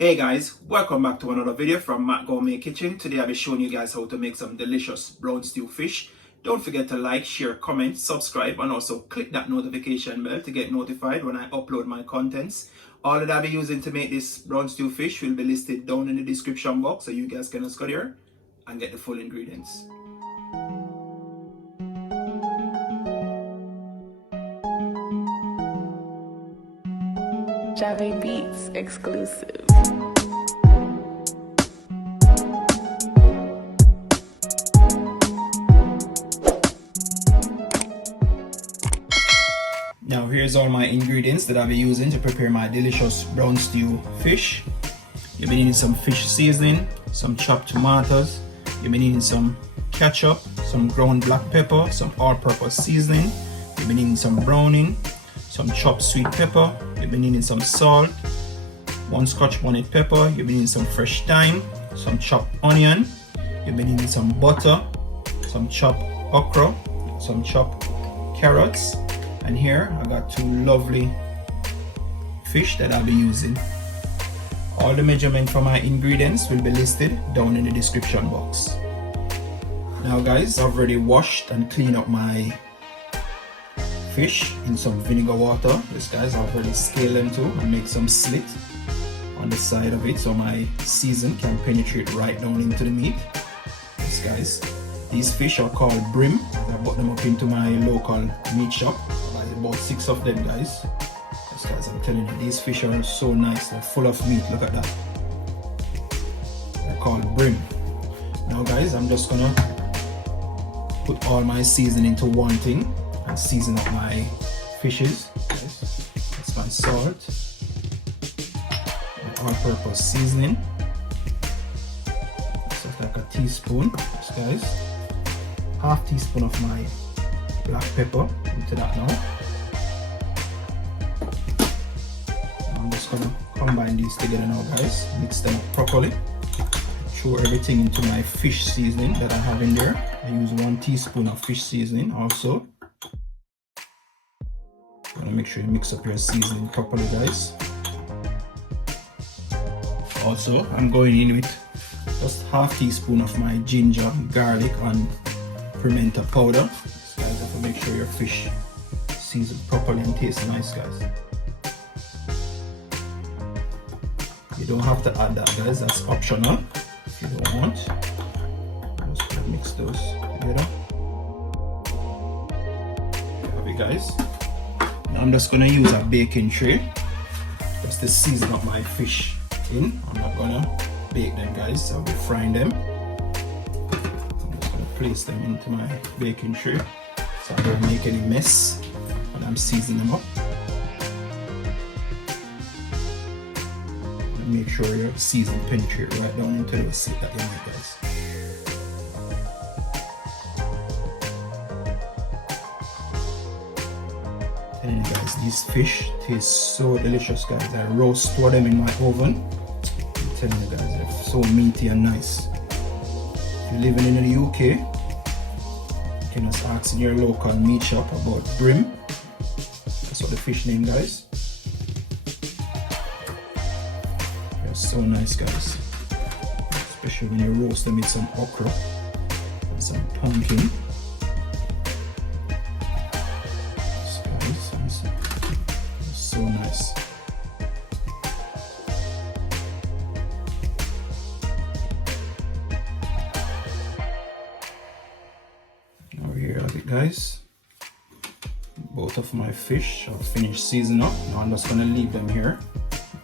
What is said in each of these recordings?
Hey guys, welcome back to another video from Matt Gourmet Kitchen. Today I'll be showing you guys how to make some delicious brown stew fish. Don't forget to like, share, comment, subscribe, and also click that notification bell to get notified when I upload my contents. All that I'll be using to make this brown stew fish will be listed down in the description box, so you guys can just go there and get the full ingredients. Java Beats exclusive. Now here's all my ingredients that I'll be using to prepare my delicious brown stew fish. You'll be needing some fish seasoning, some chopped tomatoes, you'll be needing some ketchup, some ground black pepper, some all-purpose seasoning, you'll be needing some browning, some chopped sweet pepper, you'll be needing some salt, one scotch bonnet pepper, you'll be needing some fresh thyme, some chopped onion, you'll be needing some butter, some chopped okra, some chopped carrots, and here I got two lovely fish that I'll be using. All the measurement for my ingredients will be listed down in the description box. Now guys, I've already washed and cleaned up my fish in some vinegar water. Yes guys, I've already scaled them too and make some slit on the side of it so my season can penetrate right down into the meat. Yes guys, these fish are called brim. I bought them up into my local meat shop. I bought 6 of them guys. Yes guys, I'm telling you, these fish are so nice. They're full of meat. Look at that. They're called brim. Now guys, I'm just gonna put all my seasoning into one thing and season up my fishes. Yes. That's my salt, my all-purpose seasoning. So like a teaspoon. Yes guys. Half teaspoon of my black pepper into that now. I'm just gonna combine these together now guys. Mix them up properly. Throw everything into my fish seasoning that I have in there. I use 1 teaspoon of fish seasoning also. You want to make sure you mix up your seasoning properly guys. Also, I'm going in with just half teaspoon of my ginger, garlic and pimento powder. So guys, have to make sure your fish seasoned properly and tastes nice guys. You don't have to add that guys, that's optional if you don't want. I'm just gonna mix those together. There you have it guys. Now I'm just gonna use a baking tray just to season up my fish in. I'm not gonna bake them guys, I'll be frying them. I'm just gonna place them into my baking tray so I don't make any mess when I'm seasoning them up. And make sure your season penetrate right down into the slit that you make guys. And guys, these fish taste so delicious guys. I roast them in my oven. I'm telling you guys, they're so meaty and nice. If you're living in the UK, you can just ask in your local meat shop about brim. That's what the fish name guys. They're so nice guys. Especially when you roast them with some okra and some pumpkin. So nice. Now here you have it guys. Both of my fish are finished seasoning up. Now I'm just gonna leave them here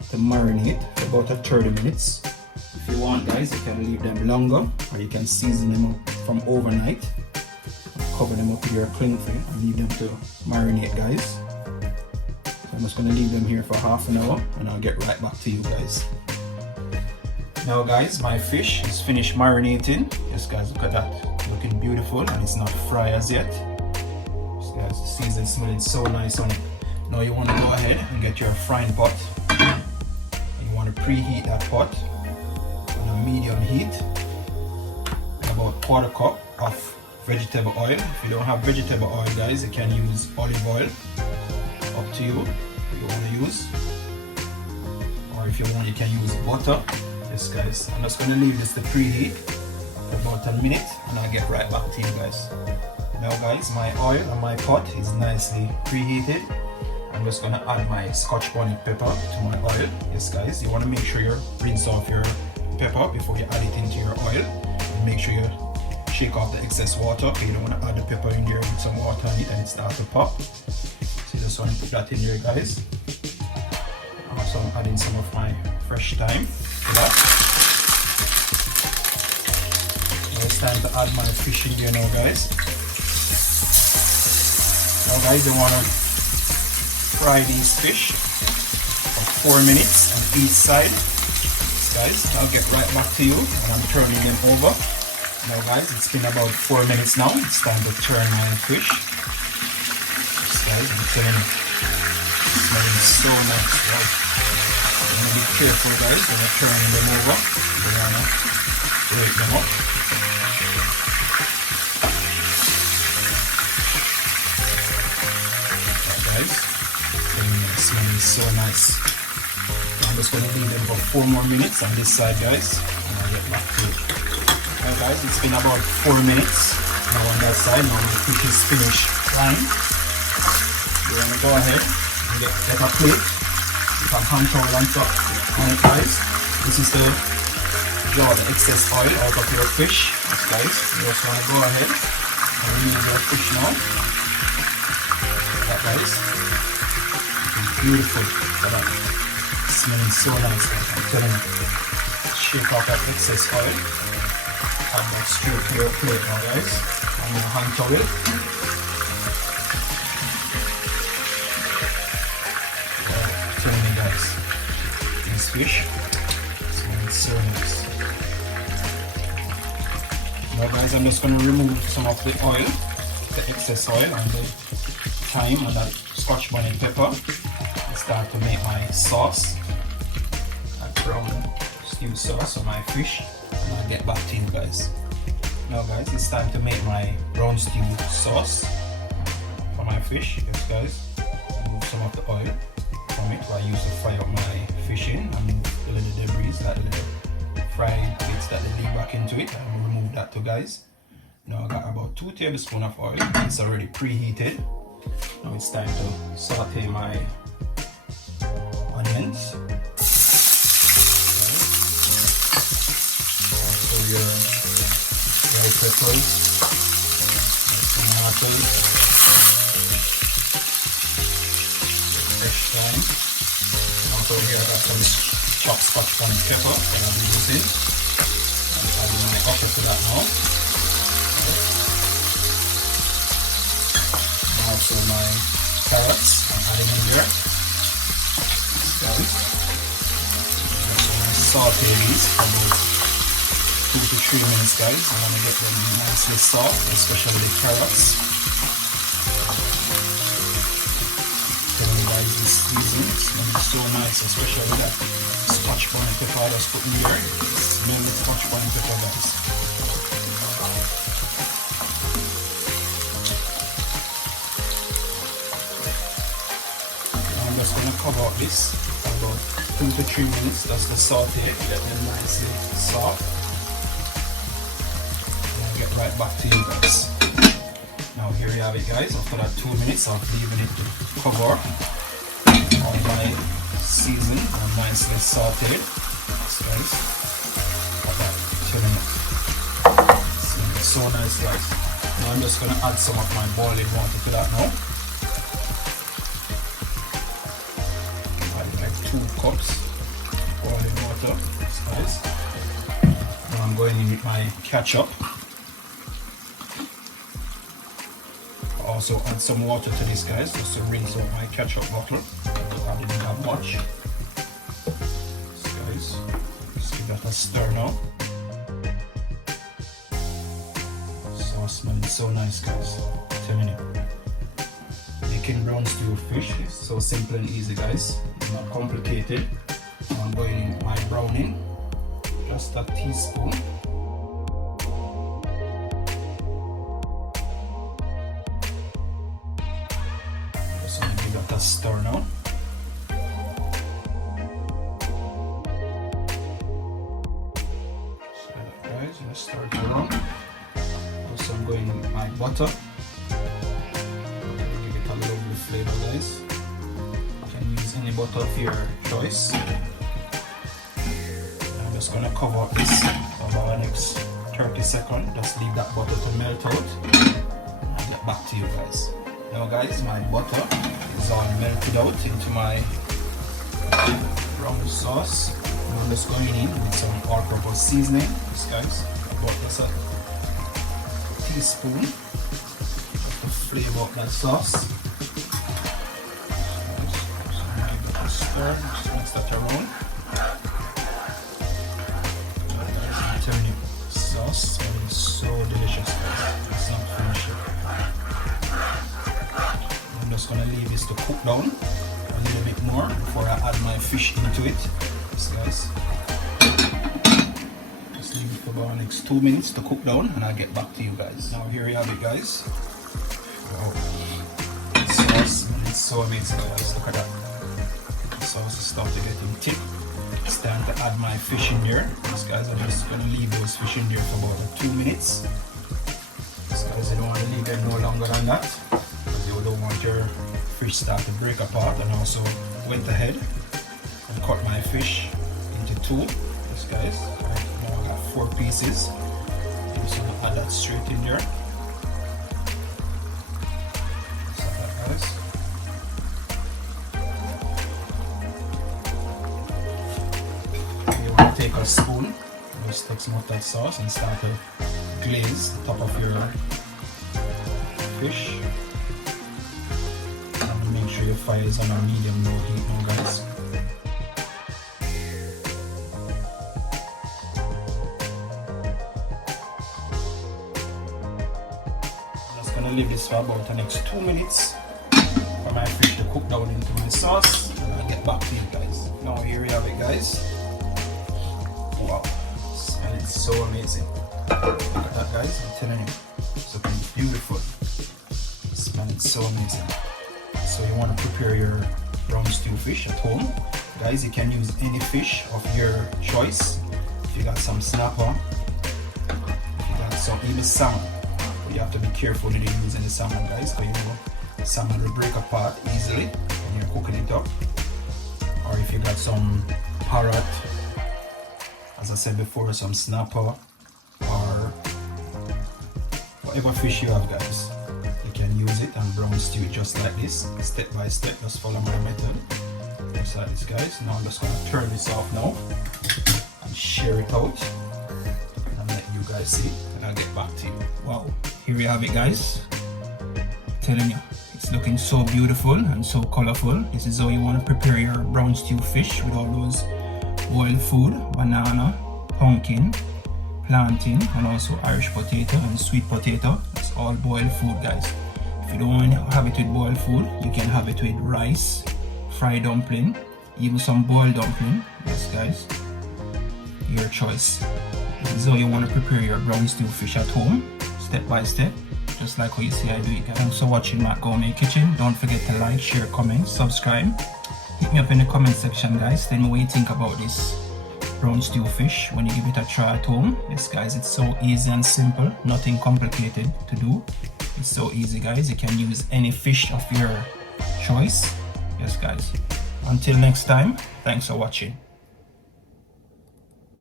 to marinate for about 30 minutes. If you want guys, you can leave them longer or you can season them up from overnight. Cover them up with your cling film and leave them to marinate guys. I'm just going to leave them here for half an hour and I'll get right back to you guys. Now guys, my fish is finished marinating. Yes guys, look at that. Looking beautiful and it's not fried as yet. Yes guys, the season smelling so nice on it. Now you want to go ahead and get your frying pot. You want to preheat that pot on a medium heat. About 1/4 cup of vegetable oil. If you don't have vegetable oil guys, you can use olive oil. Up to you what you want to use. Or or if you want, you can use butter. Yes, guys. I'm just gonna leave this to preheat for about a minute, and I'll get right back to you guys. Now, guys, my oil on my pot is nicely preheated. I'm just gonna add my scotch bonnet pepper to my oil. Yes, guys. You want to make sure you rinse off your pepper before you add it into your oil. And make sure you shake off the excess water. Okay, you don't want to add the pepper in there with some water on it and it starts to pop. So just want to put that in there, guys. Also, I'm adding some of my fresh thyme to that. Now it's time to add my fish in here now, guys. Now, guys, you want to fry these fish for 4 minutes on each side. Guys, I'll get right back to you and I'm turning them over. Now, guys, it's been about 4 minutes now. It's time to turn my fish. Yes, guys, I'm telling you, it's smelling so nice. Wow. You want to be careful, guys, when you're turning them over. You don't want to break them up. Right, guys, it's smelling so nice. I'm just going to leave them for 4 more minutes on this side, guys, and I'll get back to it. Alright, guys, it's been about 4 minutes now on that side. Now the fish is finished frying. You're going to go ahead and get a plate with a hand towel on top on it, guys. This is to draw the excess oil out of your fish. Yes, guys, you just want to go ahead and remove your fish now. That, guys, it's beautiful. Look at that. It's smelling so nice, guys. I'm telling you. Shake off that excess oil. Add that straight to your plate now, guys. I'm going to hand towel it. Telling you, guys, this fish smells so nice. Now, guys, I'm just going to remove some of the oil, the excess oil and the thyme and that scotch bonnet pepper, and start to make my sauce, that brown stew sauce on my fish. And I'll get back to you guys. Now, guys, it's time to make my brown stew sauce for my fish. Yes, guys, remove some of the oil from it while I use to fry up my fish in and the little debris, that little fried bits that they leave back into it. And remove that too, guys. Now I got about 2 tablespoons of oil. It's already preheated. Now it's time to saute my onions. Your bell peppers, tomatoes, fresh thyme. Also here I got some chopped scotch bonnet pepper that I'll be using. I'm adding my okra to that now. And also my carrots I'm adding in here. Saute these for about 2 to 3 minutes, guys. I want to get them nicely soft, especially the carrots. Telling you guys, this season smells so nice, especially with that scotch bonnet pepper I just put in here. Smell the scotch bonnet pepper, guys. Now I'm just going to cover up this for about 2 to 3 minutes. That's the saute, get them nicely soft. Right back to you guys. Now here you have it, guys. After that 2 minutes of leaving it to cover, all my season and nicely sauteed. Yes, guys. Got that chilling. It's so nice, guys. Now I'm just gonna add some of my boiling water to that now. Add like 2 cups boiling water. Yes, guys. Now I'm going in with my ketchup. Also add some water to this, guys, just to rinse out my ketchup bottle. I didn't have much. So, guys, just give that a stir now. Sauce smelling so nice, guys. I'm telling you. Making brown stew fish is so simple and easy, guys. It's not complicated. I'm going in with my browning. Just a teaspoon. Just want to give that a stir now. butter. Give it a lovely flavor, guys. You can use any butter of your choice. I'm just gonna cover up this for about the next 30 seconds. Just leave that butter to melt out. I'll get back to you guys. Now guys, my butter is all melted out into my brown sauce. And I'm just going in with some all-purpose seasoning. This guys, about this a teaspoon just to flavor up that sauce. Stir, just mix that around. I'm telling you, sauce is so delicious, guys. It's not finished yet. I'm just gonna leave this to cook down a little bit more before I add my fish into it. This guys. Just leave it for about the next 2 minutes to cook down and I'll get back to you guys. Now here you have it, guys. Wow. The sauce is so amazing, guys. Look at that. The sauce is starting getting thick. It's time to add my fish in there. This guys, I'm just gonna leave those fish in there for about 2 minutes. This guys, you don't want to leave them no longer than that. You don't want your fish start to break apart. And also went ahead and cut my fish into 2. This guys, right now I got 4 pieces. I'm just gonna add that straight in there. So that, guys. You want to take a spoon, just take some of that sauce and start to glaze the top of your fish. Make sure your fire is on a medium low heat now, guys. I'm just gonna leave this for about the next 2 minutes for my fish to cook down into my sauce, and I'll get back to you guys. Now here we have it, guys. Wow, and it's so amazing. Look at that, guys. I'm telling you, it's looking beautiful. It smells so amazing. So you want to prepare your brown stew fish at home. Guys, you can use any fish of your choice. If you got some snapper, if you got some, even salmon. But you have to be careful when you use any salmon, guys, because you know salmon will break apart easily when you're cooking it up. Or if you got some parrot, as I said before, some snapper, or whatever fish you have, guys. Use it and brown stew it just like this, step by step. Just follow my method, just like this, guys. Now I'm just gonna turn this off now and share it out and let you guys see, and I'll get back to you. Wow, here we have it, guys. I'm telling you, it's looking so beautiful and so colorful. This is how you want to prepare your brown stew fish with all those boiled food: banana, pumpkin, plantain, and also Irish potato and sweet potato. It's all boiled food, guys. If you don't want to have it with boiled food, you can have it with rice, fried dumpling, even some boiled dumpling. Yes, guys, your choice. This is how you want to prepare your brown stew fish at home, step by step, just like how you see I do it, guys. Thanks for watching Matt Gourmet Kitchen. Don't forget to like, share, comment, subscribe. Hit me up in the comment section, guys. Tell me what you think about this brown stew fish when you give it a try at home. Yes, guys, it's so easy and simple, nothing complicated to do. It's so easy, guys. You can use any fish of your choice. Yes, guys. Until next time, thanks for watching.